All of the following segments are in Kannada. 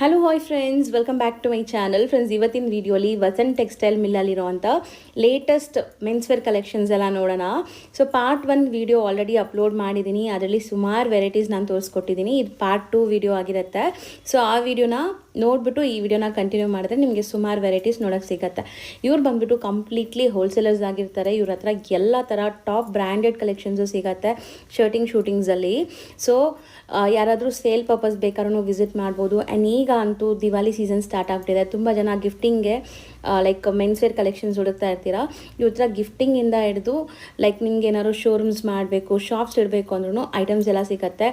Hello hi friends, welcome back to my channel. Friends, ಇವತ್ತಿನ ವಿಡಿಯೋಲಿ ವಸಂತ್ ಟೆಕ್ಸ್ಟೈಲ್ ಮಿಲ್ಲಲ್ಲಿರೋಂಥ ಲೇಟೆಸ್ಟ್ ಮೆನ್ಸ್ವೇರ್ ಕಲೆಕ್ಷನ್ಸ್ ಎಲ್ಲ ನೋಡೋಣ. So part 1 video already upload ಮಾಡಿದ್ದೀನಿ. ಅದರಲ್ಲಿ ಸುಮಾರು ವೆರೈಟೀಸ್ ನಾನು ತೋರಿಸ್ಕೊಟ್ಟಿದ್ದೀನಿ. ಇದು ಪಾರ್ಟ್ 2 ವಿಡಿಯೋ ಆಗಿರುತ್ತೆ. ಸೊ ಆ ವಿಡಿಯೋನ ನೋಡಿಬಿಟ್ಟು ಈ ವಿಡಿಯೋನ ಕಂಟಿನ್ಯೂ ಮಾಡಿದ್ರೆ ನಿಮಗೆ ಸುಮಾರು ವೆರೈಟೀಸ್ ನೋಡೋಕ್ಕೆ ಸಿಗುತ್ತೆ. ಇವ್ರು ಬಂದುಬಿಟ್ಟು ಕಂಪ್ಲೀಟ್ಲಿ ಹೋಲ್ಸೇಲರ್ಸ್ ಆಗಿರ್ತಾರೆ. ಇವ್ರ ಹತ್ರ ಎಲ್ಲ ಥರ ಟಾಪ್ ಬ್ರ್ಯಾಂಡೆಡ್ ಕಲೆಕ್ಷನ್ಸು ಸಿಗುತ್ತೆ ಶೂಟಿಂಗ್ಸಲ್ಲಿ. ಸೊ ಯಾರಾದರೂ ಸೇಲ್ ಪರ್ಪಸ್ ಬೇಕಾದ್ರೂ ವಿಸಿಟ್ ಮಾಡ್ಬೋದು. ಆ್ಯಂಡ್ ಈಗ ಅಂತೂ ದಿವಾಲಿ ಸೀಸನ್ ಸ್ಟಾರ್ಟ್ ಆಗ್ಬಿಟ್ಟಿದೆ. ತುಂಬ ಜನ ಗಿಫ್ಟಿಂಗ್ಗೆ ಲೈಕ್ ಮೆನ್ಸ್ವೇರ್ ಕಲೆಕ್ಷನ್ಸ್ ಹುಡುಕ್ತಾ ಇರ್ತೀರಾ. ಇವ್ರ ಹತ್ರ ಗಿಫ್ಟಿಂಗಿಂದ ಹಿಡಿದು ಲೈಕ್ ನಿಮ್ಗೆ ಏನಾದ್ರು ಶೋರೂಮ್ಸ್ ಮಾಡಬೇಕು, ಶಾಪ್ಸ್ ಇಡಬೇಕು ಅಂದ್ರೂ ಐಟಮ್ಸ್ ಎಲ್ಲ ಸಿಗುತ್ತೆ.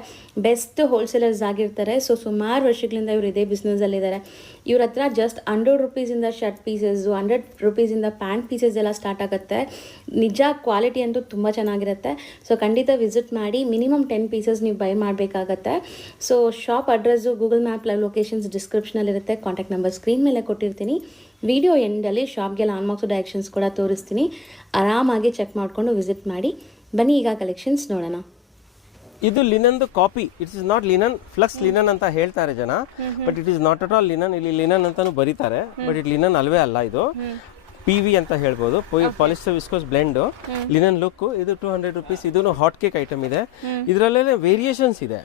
ಬೆಸ್ಟ್ ಹೋಲ್ಸೇಲರ್ಸ್ ಆಗಿರ್ತಾರೆ. ಸೊ ಸುಮಾರು ವರ್ಷಗಳಿಂದ ಇವರು ಇದೇ ಬಿಸ್ನೆಸ್ಸಲ್ಲಿದ್ದಾರೆ. ಇವ್ರ ಹತ್ರ ಜಸ್ಟ್ 100 ರೂಪೀಸಿಂದ ಶರ್ಟ್ ಪೀಸಸ್ಸು, 100 ರೂಪೀಸಿಂದ ಪ್ಯಾಂಟ್ ಪೀಸಸ್ ಎಲ್ಲ ಸ್ಟಾರ್ಟ್ ಆಗುತ್ತೆ. ನಿಜ ಕ್ವಾಲಿಟಿ ಅಂತೂ ತುಂಬ ಚೆನ್ನಾಗಿರುತ್ತೆ. ಸೊ ಖಂಡಿತ ವಿಸಿಟ್ ಮಾಡಿ. ಮಿನಿಮಮ್ 10 ಪೀಸಸ್ ನೀವು ಬೈ ಮಾಡಬೇಕಾಗತ್ತೆ. So shop address Google map live locations ಡಿಸ್ಕ್ರಿಪ್ಷನಲ್ಲಿರುತ್ತೆ. ಕಾಂಟ್ಯಾಕ್ಟ್ ನಂಬರ್ ಸ್ಕ್ರೀನ್ ಮೇಲೆ ಕೊಟ್ಟಿರ್ತೀನಿ. ವಿಡಿಯೋ ಎಂಡಲ್ಲಿ ಶಾಪ್ಗೆ ಲಾನ್ಮಾರ್ಕ್ಸ್ ಡೈರೆಕ್ಷನ್ಸ್ ಕೂಡ ತೋರಿಸ್ತೀನಿ. ಆರಾಮಾಗಿ ಚೆಕ್ ಮಾಡಿಕೊಂಡು ವಿಸಿಟ್ ಮಾಡಿ. ಬನ್ನಿ ಈಗ ಕಲೆಕ್ಷನ್ಸ್ ನೋಡೋಣ. ಇದು linen copy. It's is not linen, flax linen ಅಂತ ಹೇಳ್ತಾರೆ ಜನ, but it is not at all linen. ಇಲ್ಲಿ ಲಿನನ್ ಅಂತಾನು ಬರೀತಾರೆ, ಬಟ್ ಇಟ್ ಲಿನನ್ ಅಲ್ವೇ ಅಲ್ಲ. ಇದು PV ಅಂತ ಹೇಳ್ಬೋದು, polyester viscose blend linen look. ಇದು 200 ರೂಪೀಸ್. ಇದು ಹಾಟ್ ಕೇಕ್ ಐಟಮ್ ಇದೆ. ಇದರಲ್ಲೇ ವೇರಿಯೇಷನ್ಸ್ ಇದೆ.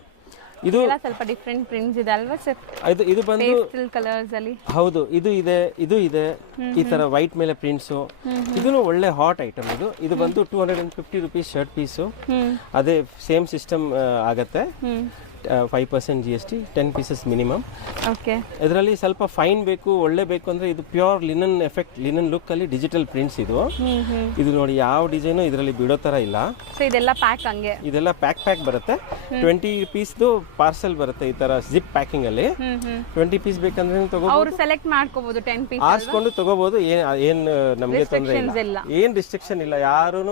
ಇದು ಸ್ವಲ್ಪ ಡಿಫರೆಂಟ್ ಪ್ರಿಂಟ್ಸ್ ಇದೆ ಅಲ್ವಾ ಸರ್? ಇದು ಬಂದು ಪೇಸ್ಟಲ್ ಕಲರ್ಸ್ ಅಲ್ಲಿ. ಹೌದು, ಇದು ಇದೆ ಈ ತರ ವೈಟ್ ಮೇಲೆ ಪ್ರಿಂಟ್ಸ್. ಇದನ್ನು ಒಳ್ಳೆ ಹಾಟ್ ಐಟಮ್. ಇದು ಬಂದು 250 ರೂಪೀಸ್ ಶರ್ಟ್ ಪೀಸು. ಅದೇ ಸೇಮ್ ಸಿಸ್ಟಮ್ ಆಗತ್ತೆ. 5% GST, 10 ಪೀಸಸ್ ಮಿನಿಮಮ್. ಓಕೆ. ಇದರಲ್ಲಿ ಸ್ವಲ್ಪ ಫೈನ್ ಬೇಕು, ಒಳ್ಳೆ ಬೇಕು ಅಂದ್ರೆ ಇದು pure linen effect, linen look ಅಲ್ಲಿ ಡಿಜಿಟಲ್ ಪ್ರಿಂಟ್ಸ್. ಇದು ನೋಡಿ, ಯಾವ ಡಿಸೈನು ಇದರಲ್ಲಿ ಬಿಡೋ ತರ ಇಲ್ಲ. ಸೊ ಇದೆಲ್ಲ ಪ್ಯಾಕ್ ಹಂಗೆ, ಇದೆಲ್ಲ ಪ್ಯಾಕ್ ಬರುತ್ತೆ. 20 ಪೀಸ್ದು ಪಾರ್ಸೆಲ್ ಬರುತ್ತೆ ಈ ತರ ಜಿಪ್ ಪ್ಯಾಕಿಂಗ್ ಅಲ್ಲಿ. 20 ಪೀಸ್ ಬೇಕಂದ್ರೆ ತಗೋಬಹುದು. ಅವರು ಸೆಲೆಕ್ಟ್ ಮಾಡ್ಕೋಬಹುದು. 10 ಪೀಸ್ ಆರಿಸ್ಕೊಂಡು ತಗೋಬಹುದು. ಏನ್ ನಮಗೆ ತೊಂದರೆ ಇಲ್ಲ, ಏನ್ ರಿಸ್ಟ್ರಿಕ್ಷನ್ ಇಲ್ಲ. ಯಾರು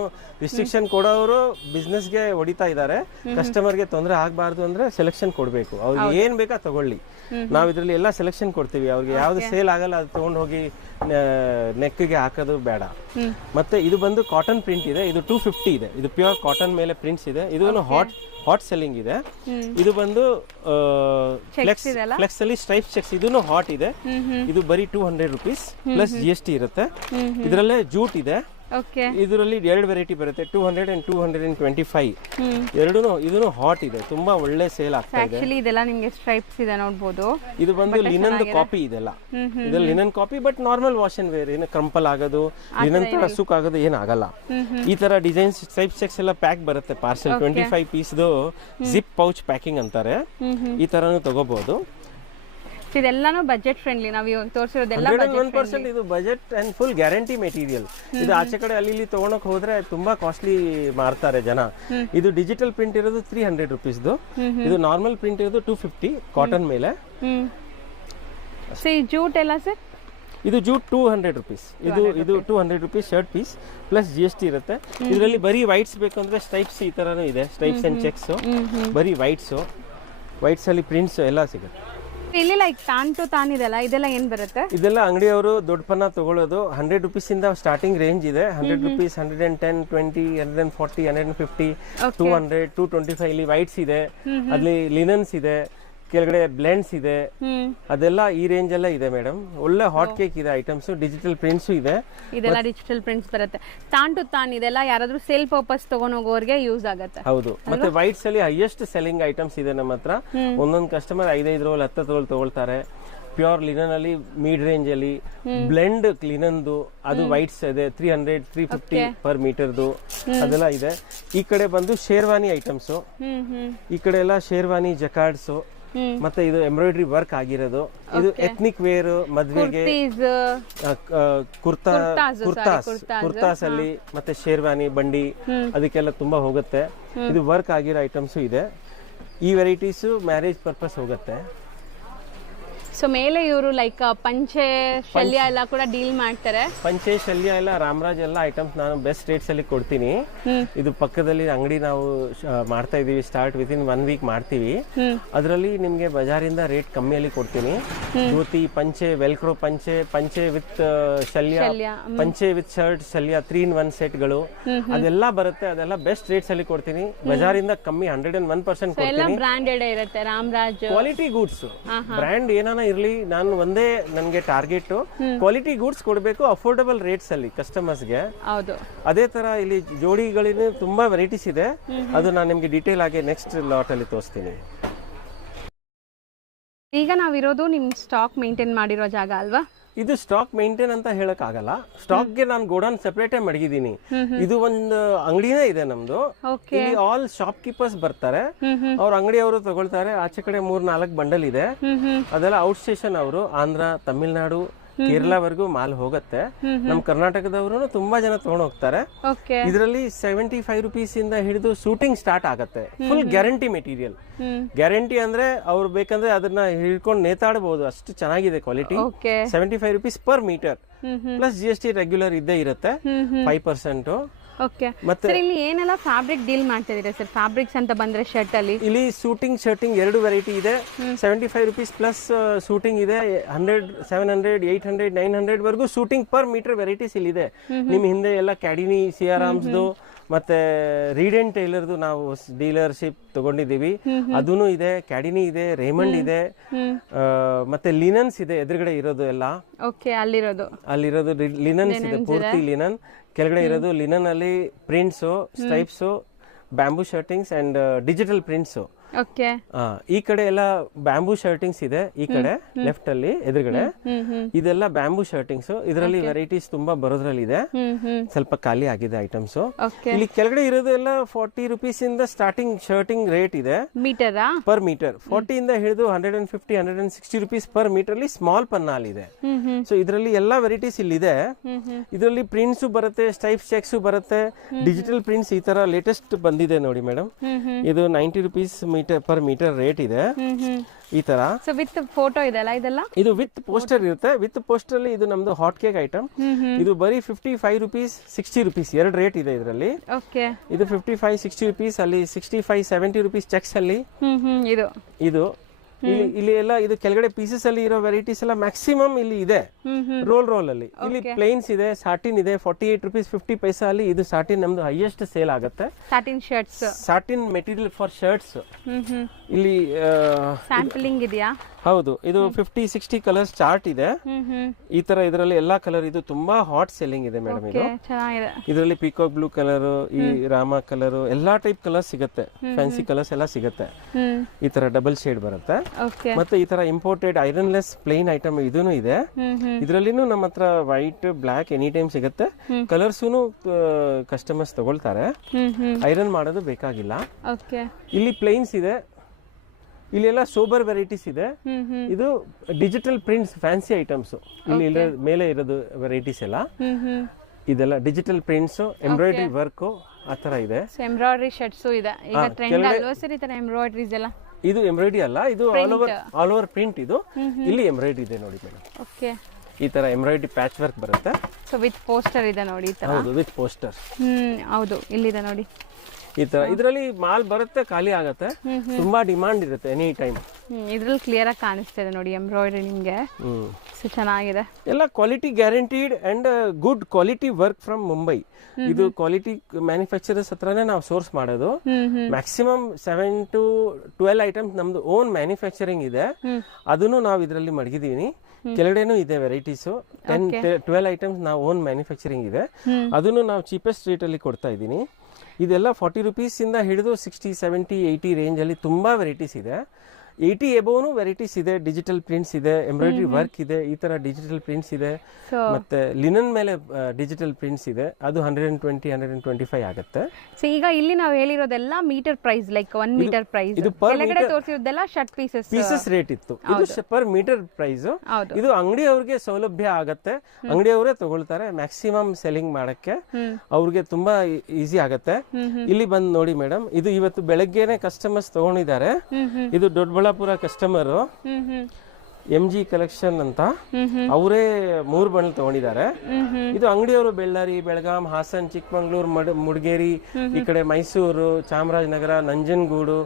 ರಿಸ್ಟ್ರಿಕ್ಷನ್ ಕೊಡೋರು ಬಿಸ್ನೆಸ್ ಗೆ ಹೊಡಿತಾ ಇದ್ದಾರೆ. ಕಸ್ಟಮರ್ ಗೆ ತೊಂದರೆ ಆಗಬಾರ್ದು ಅಂದ್ರೆ ಸೆಲೆಕ್ಷನ್ ಕೊಡಬೇಕು. ಅವ್ರಿಗೆ ಏನ್ ಬೇಕಾ ತಗೊಳ್ಳಿ. ನಾವು ಇದ್ರಲ್ಲಿ ಎಲ್ಲ ಸೆಲೆಕ್ಷನ್ ಕೊಡ್ತೀವಿ. ಅವ್ರಿಗೆ ಯಾವ್ದು ಸೇಲ್ ಆಗಲ್ಲ ಅದು ತಗೊಂಡು ಹೋಗಿ ನೆಕ್ಗೆ ಹಾಕೋದು ಬೇಡ. ಮತ್ತೆ ಇದು ಬಂದು ಕಾಟನ್ ಪ್ರಿಂಟ್ ಇದೆ. ಇದು 250 ಇದೆ. ಇದು ಪ್ಯೂರ್ ಕಾಟನ್ ಮೇಲೆ ಪ್ರಿಂಟ್ಸ್ ಇದೆ. ಇದು ಹಾಟ್ ಸೆಲ್ಲಿಂಗ್ ಇದೆ. ಇದು ಬಂದು ಫ್ಲೆಕ್ಸ್ ಅಲ್ಲಿ ಸ್ಟ್ರೈಪ್ ಚೆಕ್ಸ್. ಇದನ್ನು ಹಾಟ್ ಇದೆ. ಇದು ಬರೀ 200 ರೂಪೀಸ್ ಪ್ಲಸ್ GST ಇರುತ್ತೆ. ಇದರಲ್ಲೇ ಜೂಟ್ ಇದೆ. ಇದರಲ್ಲಿ 2 ವೆರೈಟಿ ಬರುತ್ತೆ, 200 and 225. ಇದನ್ನು ಹಾಟ್ ಇದೆ. ತುಂಬಾ ಒಳ್ಳೆ ಸೇಲ್ ಆಗ್ತಾ ಇದೆ. ಇದೆಲ್ಲ ನಿಮಗೆ ಸ್ಟ್ರೈಪ್ಸ್ ಇದೆ ನೋಡಬಹುದು. ಇದು ಬಂದು ಲಿನನ್ ಕಾಪಿ. ಇದೆಲ್ಲ ಇದು linen copy, but normal wash and wear. ಏನು ಕ್ರಂಪಲ್ ಆಗೋದು, ಲಿನನ್ ತರ ಸುಕ್ ಆಗೋದು ಏನಾಗಲ್ಲ. ಈ ತರ ಡಿಸೈನ್ಸ್ ಸ್ಟ್ರೈಪ್ ಚೆಕ್ಸ್ ಎಲ್ಲ ಪ್ಯಾಕ್ ಬರುತ್ತೆ ಪಾರ್ಸೆಲ್. 25 ಪೀಸ್ದು ಜಿಪ್ ಪೌಚ್ ಪ್ಯಾಕಿಂಗ್ ಅಂತಾರೆ. ಈ ತರನು ತಗೋಬಹುದು. ಇದೆಲ್ಲಾನು ಬಜೆಟ್ ಫ್ರೆಂಡ್ಲಿ. ನಾವು ತೋರಿಸಿರೋದೆಲ್ಲ 100% ಇದು budget and full guarantee material. ಇದು ಆಚೆ ಕಡೆ ಅಲ್ಲಿ ತಗೊಳಕ್ ಹೋದ್ರೆ ತುಂಬಾ ಕಾಸ್ಟ್ಲಿ ಮಾಡ್ತಾರೆ ಜನ. ಇದು ಡಿಜಿಟಲ್ ಪ್ರಿಂಟ್ ಇರೋದು 300 ರೂಪೀಸ್ದು. ಇದು ನಾರ್ಮಲ್ ಪ್ರಿಂಟ್ ಇರೋದು 250 ಕಾಟನ್ ಮೇಲೆ. ಈ ಜೂಟ್ ಎಲ್ಲ ಸರ್? ಇದು ಜೂಟ್ 200 ರೂಪೀಸ್. ಇದು 200 rupees shirt piece plus GST ಇರುತ್ತೆ. ಇದರಲ್ಲಿ ಬರೀ ವೈಟ್ಸ್ ಬೇಕಂದ್ರೆ ಸ್ಟ್ರೈಪ್ಸ್ ಈ ತರನು ಇದೆ. ಸ್ಟ್ರೈಪ್ಸ್ ಅಂಡ್ ಚೆಕ್ಸ್, ಬರೀ ವೈಟ್ಸ್ ಅಲ್ಲಿ ಪ್ರಿಂಟ್ಸ್ ಎಲ್ಲ ಸಿಗುತ್ತೆ. ಇಲ್ಲಿ ಲೈಕ್ ತಾನ್ ಇದೆಲ್ಲ, ಇದೆಲ್ಲ ಏನ್ ಬರುತ್ತೆ? ಇದೆಲ್ಲ ಅಂಗಡಿಯವರು ದೊಡ್ಡ ಪನ್ನ ತಗೊಳ್ಳೋದು. 100 ರೂಪೀಸ್ ಇಂದ ಸ್ಟಾರ್ಟಿಂಗ್ ರೇಂಜ್ ಇದೆ. 100 ರೂಪೀಸ್, 110, 20, 140, 150, 200, 225. ಇಲ್ಲಿ ವೈಟ್ಸ್ ಇದೆ, ಅಲ್ಲಿ ಲಿನನ್ಸ್ ಇದೆ, ಕೆಳಗಡೆ ಬ್ಲೆಂಡ್ಸ್ ಇದೆ. ಅದೆಲ್ಲ ಈ ರೇಂಜ್ ಎಲ್ಲ ಇದೆ ಮೇಡಮ್. ಒಳ್ಳೆ ಹಾಟ್ ಕೇಕ್ ಇದೆ ಐಟಮ್ಸ್. ಡಿಜಿಟಲ್ ಪ್ರಿಂಟ್ಸ್ ಇದೆ. ಇದೆಲ್ಲ ಡಿಜಿಟಲ್ ಪ್ರಿಂಟ್ಸ್ ಬರುತ್ತೆ. ತಾನ್ ಇದೆಲ್ಲ ಯಾರಾದ್ರೂ ಸೇಲ್ ಪರ್ಪಸ್ ತಗೊಂಡ್ ಹೋಗೋರಿಗೆ ಯೂಸ್ ಆಗುತ್ತೆ. ಹೌದು. ಮತ್ತೆ ವೈಟ್ಸ್ ಅಲ್ಲಿ ಹೈಯೆಸ್ಟ್ ಸೆಲ್ಲಿಂಗ್ ಐಟಮ್ಸ್ ಇದೆ ನಮ್ಮ ಹತ್ರ. ಒಂದೊಂದು ಕಸ್ಟಮರ್ 5 ರೋಲ್ 10 ತಗೊಳ್ತಾರೆ. ಪ್ಯೂರ್ ಲಿನನ್ ಅಲ್ಲಿ ಮಿಡ್ ರೇಂಜ್ ಅಲ್ಲಿ ಬ್ಲೆಂಡ್ ಲಿನನ್ದು ಅದು ವೈಟ್ಸ್ ಇದೆ. 300, 350 ಪರ್ ಮೀಟರ್ದು ಅದೆಲ್ಲ ಇದೆ. ಈ ಕಡೆ ಬಂದು ಶೇರ್ವಾನಿ ಐಟಮ್ಸ್. ಈ ಕಡೆ ಎಲ್ಲ ಶೇರ್ವಾನಿ ಜಕಾರ್ಡ್ಸ್. ಮತ್ತೆ ಇದು ಎಂಬ್ರಾಯ್ಡ್ರಿ ಆಗಿರೋದು. ಇದು ಎಥ್ನಿಕ್ ವೇರ್, ಮದ್ವೆಗೆ, ಕುರ್ತಾಸ್ ಅಲ್ಲಿ ಮತ್ತೆ ಶೇರ್ವಾನಿ ಬಂಡಿ ಅದಕ್ಕೆಲ್ಲ ತುಂಬಾ ಹೋಗುತ್ತೆ. ಇದು ವರ್ಕ್ ಆಗಿರೋ ಐಟಮ್ಸ್ ಇದೆ. ಈ ವೆರೈಟೀಸ್ ಮ್ಯಾರೇಜ್ ಪರ್ಪಸ್ ಹೋಗುತ್ತೆ. ಸೊ ಮೇಲೆ ಇವರು ಲೈಕ್ ಪಂಚೆ ಶಲ್ಯ ಎಲ್ಲ ಕೂಡ ಡೀಲ್ ಮಾಡ್ತಾರೆ. ಪಂಚೆ ಶಲ್ಯ ಎಲ್ಲ ರಾಮರಾಜ್ ಎಲ್ಲ ಐಟಮ್ಸ್ ನಾನು ಬೆಸ್ಟ್ ರೇಟ್ಸ್ ಅಲ್ಲಿ ಕೊಡ್ತೀನಿ. ಇದು ಪಕ್ಕದಲ್ಲಿ ಅಂಗಡಿ ನಾವು ಮಾಡ್ತಾ ಇದೀವಿ. ಸ್ಟಾರ್ಟ್ ವಿತಿನ್ 1 ವೀಕ್ ಮಾಡ್ತೀವಿ. ಅದರಲ್ಲಿ ನಿಮ್ಗೆ ಬಜಾರಿಂದ ರೇಟ್ ಕಮ್ಮಿಯಲ್ಲಿ ಕೊಡ್ತೀನಿ. ಧೋತಿ, ಪಂಚೆ, ವೆಲ್ಕ್ರೋ ಪಂಚೆ, ಪಂಚೆ ವಿತ್ ಶಲ್ಯ, ಪಂಚೆ ವಿತ್ ಶರ್ಟ್, ಶಲ್ಯ 3-in-1 ಸೆಟ್ಗಳು ಅದೆಲ್ಲ ಬರುತ್ತೆ. ಅದೆಲ್ಲ ಬೆಸ್ಟ್ ರೇಟ್ಸ್ ಅಲ್ಲಿ ಕೊಡ್ತೀನಿ. ಬಜಾರಿಂದ ಕಮ್ಮಿ 101% ಕೊಡ್ತೀನಿ. ಬ್ರಾಂಡೆಡ್ ಇರುತ್ತೆ, ರಾಮರಾಜ್ ಕ್ವಾಲಿಟಿ ಗೂಡ್ಸ್. ಬ್ರ್ಯಾಂಡ್ ಏನಾನ ಇರ್ಲಿ, ನಾನು ಒಂದೇ ನನ್ಗೆ ಟಾರ್ಗೆಟ್ ಕ್ವಾಲಿಟಿ ಗೂಡ್ಸ್ ಕೊಡಬೇಕು ಅಫೋರ್ಡಬಲ್ ರೇಟ್ಸ್ ಅಲ್ಲಿ ಕಸ್ಟಮರ್ಸ್ಗೆ. ಹೌದು. ಅದೇ ತರ ಇಲ್ಲಿ ಜೋಡಿಗಳಿನ ತುಂಬಾ ವೆರೈಟೀಸ್ ಇದೆ. ಅದು ನಾನು ನಿಮ್ಗೆ ಡೀಟೇಲ್ ಆಗಿ ನೆಕ್ಸ್ಟ್ ಲಾಟ್ ಅಲ್ಲಿ ತೋರಿಸ್ತೀನಿ. ಈಗ ನಾವಿರೋದು ನಿಮ್ ಸ್ಟಾಕ್ ಮೇಂಟೈನ್ ಮಾಡಿರೋ ಜಾಗ ಅಲ್ವಾ? ಇದು ಸ್ಟಾಕ್ ಮೇಂಟೈನ್ ಅಂತ ಹೇಳಕ್ ಆಗಲ್ಲ. ಸ್ಟಾಕ್ಗೆ ನಾನು ಗೋಡೌನ್ ಸೆಪರೇಟ್ ಮಡಗಿದ್ದೀನಿ. ಇದು ಒಂದು ಅಂಗಡಿನೇ ಇದೆ ನಮ್ದು. ಇಲ್ಲಿ ಆಲ್ ಶಾಪ್ ಕೀಪರ್ಸ್ ಬರ್ತಾರೆ, ಅವ್ರ ಅಂಗಡಿಯವರು ತಗೊಳ್ತಾರೆ. ಆಚೆ ಕಡೆ 3-4 ಬಂಡಲ್ ಇದೆ. ಅದೆಲ್ಲ ಔಟ್ ಸ್ಟೇಷನ್ ಅವರು ಆಂಧ್ರ, ತಮಿಳ್ನಾಡು, ಕೇರಳವರೆಗೂ ಮಾಲ್ ಹೋಗುತ್ತೆ. ನಮ್ ಕರ್ನಾಟಕದವರು ತುಂಬಾ ಜನ ತಗೊಂಡು ಹೋಗ್ತಾರೆ. ಇದರಲ್ಲಿ 75 rupees ಇಂದ ಹಿಡಿದು ಶೂಟಿಂಗ್ ಸ್ಟಾರ್ಟ್ ಆಗುತ್ತೆ. Full guarantee material. ಗ್ಯಾರಂಟಿ ಅಂದ್ರೆ ಅವ್ರು ಬೇಕಂದ್ರೆ ಅದನ್ನ ಹಿಡ್ಕೊಂಡು ನೇತಾಡಬಹುದು, ಅಷ್ಟು ಚೆನ್ನಾಗಿದೆ quality. 75 rupees per metre plus GST regular ಇದ್ದೇ ಇರುತ್ತೆ 5%. ಮತ್ತೆ ಇಲ್ಲಿ ಏನೆಲ್ಲ ಫ್ಯಾಬ್ರಿಕ್ ಡೀಲ್ ಮಾಡ್ತಿದ್ದೀರಾ ಸರ್? ಫ್ಯಾಬ್ರಿಕ್ಸ್ ಅಂತ ಬಂದ್ರೆ ಶರ್ಟ್ ಅಲ್ಲಿ ಇಲ್ಲಿ ಶೂಟಿಂಗ್ ಶರ್ಟಿಂಗ್ 2 ವೆರೈಟಿ ಇದೆ. 75 rupees ಪ್ಲಸ್ ಶೂಟಿಂಗ್ ಇದೆ. 100, 700, 800, 900 ವರೆಗೂ ಶೂಟಿಂಗ್ ಪರ್ ಮೀಟರ್ ವೆರೈಟೀಸ್ ಇಲ್ಲಿ ಇದೆ. ನಿಮ್ ಹಿಂದೆ ಎಲ್ಲ ಕ್ಯಾಡಿನಿ, ಸಿಯಾರಾಮ್ಸ್ದು ಮತ್ತೆ ರೀಡ್ ಅಂಡ್ ಟೈಲರ್ದು ನಾವು ಡೀಲರ್ಶಿಪ್ ತಗೊಂಡಿದ್ದೀವಿ. ಅದೂನು ಇದೆ, ಕ್ಯಾಡಿನಿ ಇದೆ, ರೇಮಂಡ್ ಇದೆ, ಮತ್ತೆ ಲಿನನ್ಸ್ ಇದೆ. ಎದುರುಗಡೆ ಇರೋದು ಎಲ್ಲ ಅಲ್ಲಿರೋದು ಲಿನನ್ಸ್ ಇದೆ, ಪೂರ್ತಿ ಲಿನನ್. ಕೆಳಗಡೆ ಇರೋದು ಲಿನನ್ ಅಲ್ಲಿ prints, stripes, bamboo shirtings and digital prints. ಈ ಕಡೆ ಎಲ್ಲ ಬ್ಯಾಂಬೂ ಶರ್ಟಿಂಗ್ಸ್ ಇದೆ. ಈ ಕಡೆ ಲೆಫ್ಟ್ ಅಲ್ಲಿ ಎದುರುಗಡೆ ಇದೆಲ್ಲ ಬ್ಯಾಂಬೂ ಶರ್ಟಿಂಗ್ಸ್. ಇದರಲ್ಲಿ ವೆರೈಟೀಸ್ ತುಂಬಾ ಬರೋದ್ರಲ್ಲಿ ಇದೆ. ಸ್ವಲ್ಪ ಖಾಲಿ ಆಗಿದೆ ಐಟಮ್ಸ್. ಇಲ್ಲಿ ಕೆಳಗಡೆ ಇರೋದು ಎಲ್ಲ 40 rupees ಇಂದ ಸ್ಟಾರ್ಟಿಂಗ್ ಶರ್ಟಿಂಗ್ ರೇಟ್ ಇದೆ ಪರ್ ಮೀಟರ್. 40 ಇಂದ ಹಿಡಿದು 150, 160 rupees ಪರ್ ಮೀಟರ್ ಅಲ್ಲಿ ಸ್ಮಾಲ್ ಪನ್ನಾಲ್ ಇದೆ. ಸೊ ಇದರಲ್ಲಿ ಎಲ್ಲಾ ವೆರೈಟೀಸ್ ಇಲ್ಲಿ ಇದೆ. ಇದರಲ್ಲಿ ಪ್ರಿಂಟ್ಸ್ ಬರುತ್ತೆ, ಸ್ಟೈಪ್ ಚೆಕ್ಸ್ ಬರುತ್ತೆ, ಡಿಜಿಟಲ್ ಪ್ರಿಂಟ್ಸ್ ಈ ತರ ಲೇಟೆಸ್ಟ್ ಬಂದಿದೆ ನೋಡಿ ಮೇಡಮ್. ಇದು 90 rupees ಪರ್ ಮೀಟರ್ ರೇಟ್ ಇದೆ. ಈ ತರ ವಿತ್ ಫೋಟೋ ಇದೆಲ್ಲ ಇದೆಲ್ಲ ಇದು ವಿತ್ ಪೋಸ್ಟರ್ ಇರುತ್ತೆ. ವಿತ್ ಪೋಸ್ಟರ್ ಅಲ್ಲಿ ಇದು ನಮ್ದು ಹಾಟ್ ಕೇಕ್ ಐಟಮ್. ಇದು ಬರೀ 55 rupees, 60 rupees 2 ರೇಟ್ ಇದೆ ಇದರಲ್ಲಿ. ಇದು 55, 60 rupees ಅಲ್ಲಿ 65, 70 rupees ಚೆಕ್ಸ್ ಅಲ್ಲಿ ಇದು ಇಲ್ಲಿ ಎಲ್ಲ ಇದು ಕೆಳಗಡೆ ಪೀಸಸ್ ಅಲ್ಲಿ ಇರೋ ವೆರೈಟೀಸ್ ಎಲ್ಲ ಮ್ಯಾಕ್ಸಿಮಮ್ ಇಲ್ಲಿ ಇದೆ. ರೋಲ್ ಅಲ್ಲಿ ಇಲ್ಲಿ ಪ್ಲೇನ್ಸ್ ಇದೆ, ಸಾಟಿನ್ ಇದೆ 48 rupees 50 paisa ಅಲ್ಲಿ. ಇದು ಸಾಟಿನ್ ನಮ್ದು ಹೈಯೆಸ್ಟ್ ಸೇಲ್ ಆಗುತ್ತೆ. Satin material for shirts. ಇಲ್ಲಿ ಸ್ಯಾಂಪಲಿಂಗ್ ಇದೆಯಾ? ಹೌದು. ಇದು 50-60 ಕಲರ್ಸ್ ಚಾರ್ಟ್ ಇದೆ. ಈ ತರ ಇದರಲ್ಲಿ ಎಲ್ಲಾ ಕಲರ್. ಇದು ತುಂಬಾ ಹಾಟ್ ಸೆಲ್ಲಿಂಗ್ ಇದೆ ಮೇಡಮ್. ಇದು ಇದರಲ್ಲಿ ಪೀಕಾಕ್ ಬ್ಲೂ ಕಲರ್, ಈ ರಾಮ ಕಲರ್, ಎಲ್ಲಾ ಟೈಪ್ ಕಲರ್ಸ್ ಸಿಗುತ್ತೆ. ಫ್ಯಾನ್ಸಿ ಕಲರ್ಸ್ ಎಲ್ಲ ಸಿಗುತ್ತೆ. ಈ ತರ ಡಬಲ್ ಶೇಡ್ ಬರುತ್ತೆ. ಮತ್ತೆ ಈ ತರ ಇಂಪೋರ್ಟೆಡ್ ಐರನ್ಲೆಸ್ ಪ್ಲೇನ್ ಐಟಮ್ ಇದೂನು ಇದೆ. ಇದರಲ್ಲಿನೂ ನಮ್ಮ ಹತ್ರ ವೈಟ್, ಬ್ಲಾಕ್ ಎನಿ ಟೈಮ್ ಸಿಗುತ್ತೆ. ಕಲರ್ಸೂನು ಕಸ್ಟಮರ್ಸ್ ತಗೊಳ್ತಾರೆ. ಐರನ್ ಮಾಡೋದು ಬೇಕಾಗಿಲ್ಲ. ಇಲ್ಲಿ ಪ್ಲೇನ್ಸ್ ಇದೆ. ಇಲ್ಲೆಲ್ಲ ಸೋಬರ್ ವೆರೈಟೀಸ್ ಇದೆ. ಇದು ಡಿಜಿಟಲ್ ಪ್ರಿಂಟ್ಸ್ ಫ್ಯಾನ್ಸಿ ಐಟಮ್ಸ್. ಇಲ್ಲಿ ಮೇಲೆ ಇರೋದು ವೆರೈಟೀಸ್ ಎಲ್ಲ ಇದೆಲ್ಲ ಡಿಜಿಟಲ್ ಪ್ರಿಂಟ್ಸ್, ಎಂಬ್ರಾಯ್ಡ್ರಿ ವರ್ಕ್ ಆ ತರ ಇದೆ. ಎಂಬ್ರಾಯ್ಡ್ರಿ ಶರ್ಟ್ಸ್ ಇದೆ ಈಗ ಟ್ರೆಂಡ್ ಅಲ್ವಾ ಸರ್? ಈ ತರ ಎಂಬ್ರಾಯ್ಡ್ರೀಸ್ ಎಲ್ಲ ಇದು ಎಂಬ್ರಾಯ್ಡ್ರಿ ಅಲ್ಲ, ಇದು ಆಲ್ ಓವರ್ ಪ್ರಿಂಟ್. ಇದು ಇಲ್ಲಿ ಎಂಬ್ರಾಯ್ಡ್ರಿ ಇದೆ ನೋಡಿ ಮೇಡಮ್. ಈ ತರ ಎಂಬ್ರಾಯ್ಡ್ರಿ ಪ್ಯಾಚ್ ವರ್ಕ್ ಬರುತ್ತೆ. ಸೊ ವಿತ್ ಪೋಸ್ಟರ್ ಇದೆ ನೋಡಿ ಈ ತರ. ಹೌದು, ವಿತ್ ಪೋಸ್ಟರ್. ಹೌದು, ಇಲ್ಲಿದೆ ನೋಡಿ ಈ ತರ. ಇದರಲ್ಲಿ ಮಾಲ್ ಬರುತ್ತೆ, ಖಾಲಿ ಆಗತ್ತೆ. ತುಂಬಾ ಡಿಮಾಂಡ್ ಇರುತ್ತೆ ಎನಿ ಟೈಮ್. ಇದ್ರಲ್ಲಿ ಕ್ಲಿಯರ್ ಆಗಿ ಕಾಣಿಸ್ತಾ ಇದೆ ನೋಡಿ ಎಂಬ್ರಾಯ್ಡ್ರಿ ನಿಮ್ಗೆ. ಚೆನ್ನಾಗಿದೆ. ಎಲ್ಲ quality guaranteed and good quality work from Mumbai. ಇದು ಕ್ವಾಲಿಟಿ ಮ್ಯಾನುಫ್ಯಾಕ್ಚರರ್ಸ್ ಹತ್ರನೇ ನಾವು ಸೋರ್ಸ್ ಮಾಡೋದು. ಮ್ಯಾಕ್ಸಿಮಮ್ 7 to 12 ಐಟಮ್ಸ್ ನಮ್ದು ಓನ್ ಮ್ಯಾನುಫ್ಯಾಕ್ಚರಿಂಗ್ ಇದೆ. ಅದನ್ನು ನಾವು ಇದರಲ್ಲಿ ಮಡಗಿದೀನಿ. ಕೆಳಗಡೆನೂ ಇದೆ ವೆರೈಟೀಸ್. 10-12 ಐಟಮ್ಸ್ ನಾವು ಓನ್ ಮ್ಯಾನುಫ್ಯಾಕ್ಚರಿಂಗ್ ಇದೆ. ಅದನ್ನು ನಾವು ಚೀಪೆಸ್ಟ್ ರೇಟ್ ಅಲ್ಲಿ ಕೊಡ್ತಾ ಇದ್ದೀನಿ. ಇದೆಲ್ಲ 40 rupees ಇಂದ ಹಿಡಿದು 60, 70, 80 ರೇಂಜ್ ಅಲ್ಲಿ ತುಂಬಾ ವೆರೈಟೀಸ್ ಇದೆ. 80 ಎಬೋನು ವೆರೈಟೀಸ್ ಇದೆ. ಡಿಜಿಟಲ್ ಪ್ರಿಂಟ್ಸ್ ಇದೆ, ಎಂಬ್ರಾಯ್ಡ್ರಿ ವರ್ಕ್ ಇದೆ, ಈ ತರ ಡಿಜಿಟಲ್ ಪ್ರಿಂಟ್ಸ್ ಇದೆ. ಮತ್ತೆ ಲಿನನ್ ಮೇಲೆ ಡಿಜಿಟಲ್ ಪ್ರಿಂಟ್ಸ್ ಇದೆ. ಅದು 120, 125 ಆಗುತ್ತೆ. ಸೊ ಈಗ ಇಲ್ಲಿ ನಾವು ಹೇಳಿರೋದೆಲ್ಲ metre price, like 1 metre price. ಕೆಳಗಡೆ ತೋರಿಸಿರೋದೆಲ್ಲ ಶರ್ಟ್ ಪೀಸಸ್ ರೇಟ್ ಇತ್ತು. ಇದು ಪರ್ ಮೀಟರ್ ಪ್ರೈಸ್. ಇದು ಅಂಗಡಿಯವರಿಗೆ ಸೌಲಭ್ಯ ಆಗತ್ತೆ. ಅಂಗಡಿಯವರೇ ತಗೊಳ್ತಾರೆ. ಮ್ಯಾಕ್ಸಿಮಮ್ ಸೆಲ್ಲಿಂಗ್ ಮಾಡಕ್ಕೆ ಅವ್ರಿಗೆ ತುಂಬಾ ಈಸಿ ಆಗತ್ತೆ. ಇಲ್ಲಿ ಬಂದು ನೋಡಿ ಮೇಡಮ್, ಇದು ಇವತ್ತು ಬೆಳಗ್ಗೆನೆ ಕಸ್ಟಮರ್ಸ್ ತಗೊಂಡಿದ್ದಾರೆ. ಇದು ದೊಡ್ಡಬಳ್ಳಾಪುರ ಕಸ್ಟಮರ್. MG ಕಲೆಕ್ಷನ್ ಅಂತ ಅವರೇ 3 ಬಂಡಲ್ ತಗೊಂಡಿದ್ದಾರೆ. ಇದು ಅಂಗಡಿಯವರು ಬೆಳ್ಳಾರಿ, ಬೆಳಗಾಂ, ಹಾಸನ್, ಚಿಕ್ಕಮಂಗ್ಳೂರು, ಮುಡಿಗೇರಿ, ಈ ಕಡೆ ಮೈಸೂರು, ಚಾಮರಾಜನಗರ, ನಂಜನಗೂಡು,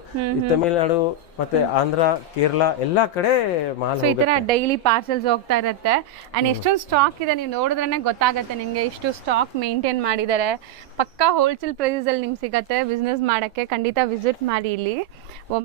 ತಮಿಳುನಾಡು ಮತ್ತೆ ಆಂಧ್ರ, ಕೇರಳ ಎಲ್ಲಾ ಕಡೆ ಮಾಲ್. ಸೊ ಈ ತರ ಡೈಲಿ ಪಾರ್ಸಲ್ಸ್ ಹೋಗ್ತಾ ಇರುತ್ತೆ. ಅಂಡ್ ಎಷ್ಟೊಂದು ಸ್ಟಾಕ್ ಇದೆ, ನೀವು ನೋಡಿದ್ರೇನೆ ಗೊತ್ತಾಗುತ್ತೆ ನಿಮ್ಗೆ ಇಷ್ಟು ಸ್ಟಾಕ್ ಮೇಂಟೈನ್ ಮಾಡಿದ್ದಾರೆ. ಪಕ್ಕಾ ಹೋಲ್ಸೇಲ್ ಪ್ರೈಸಸ್ ಅಲ್ಲಿ ನಿಮ್ಗೆ ಸಿಗತ್ತೆ. ಬಿಸ್ನೆಸ್ ಮಾಡಕ್ಕೆ ಖಂಡಿತ ವಿಸಿಟ್ ಮಾಡಿ ಇಲ್ಲಿ.